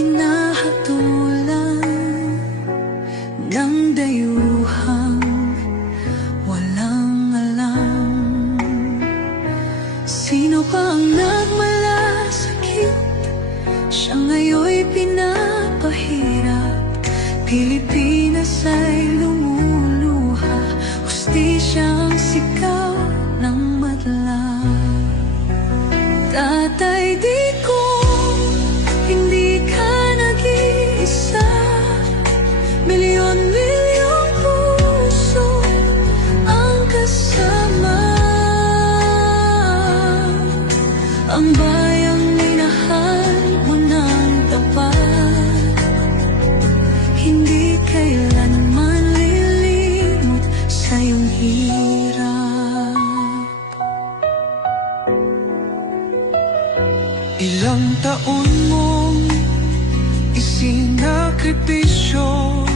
hinahatulan ng dayuhang walang alam. Sino pa ang nagmalasakit? Siya ngayon'y pinapahirap. Pilipinas ay lumuluha, hustisyang sigaw ng madla. Tatay, di ko hindi ka nag-iisa. Milyon-milyong puso ang kasama. Ang bayang minahal mo ng tapat, hindi kailanman lilimot sa iyong hirap. Ilang taon mong isinakripisyo,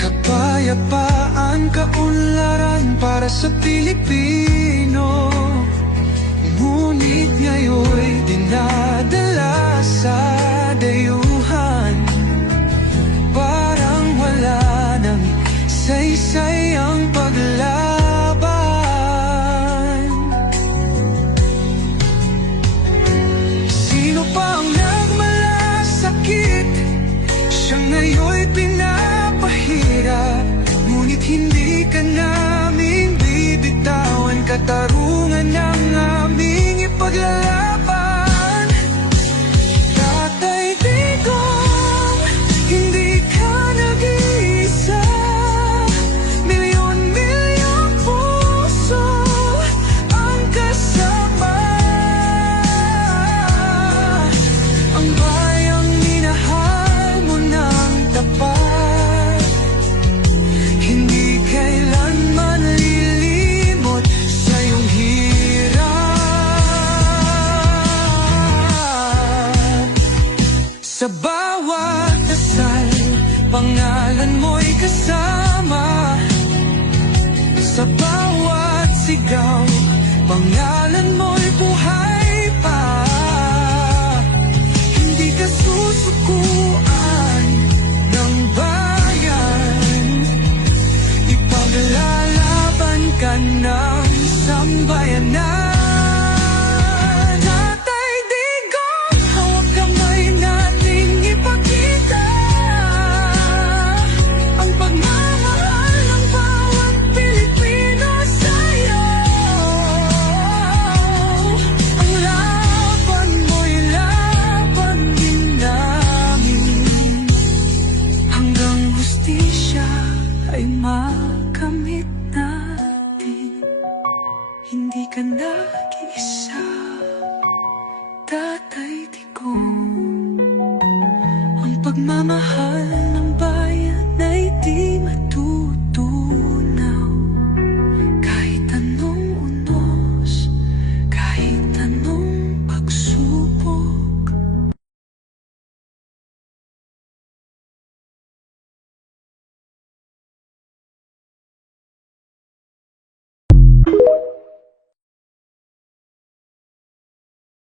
kapayapaan, kaunlaran para sa Pilipino. Ngunit ngayon'y dinadala sa dayuhan, parang wala nang saysay ang paglaban. Sino pa ang nagmalasakit? Siya ngayon'y pinapahirap. Ngunit hindi ka namin bibitawan, katarungan ng aming ipaglalaban. Tatay Digong, hindi ka nag-iisa. Milyon-milyong puso ang kasama. Ang bayang minahal mo ng tapat, hindi kailanman lilimot sa iyong hirap. Sa bawat dasal, pangalan mo'y kasama. Sa bawat sigaw, pangalan mo'y buhay pa. Hindi ka susukuan ng bayan, ipaglalaban ka ng sambayanan. Tatay Digong, hawak kamay nating ipakita ang pagmamahal ng bawat Pilipino sa'yo. Ang laban mo'y laban din namin, hanggang hustisya ay makamit natin. Hindi ka nag-iisa, Tatay Digong. Ang pagmamahal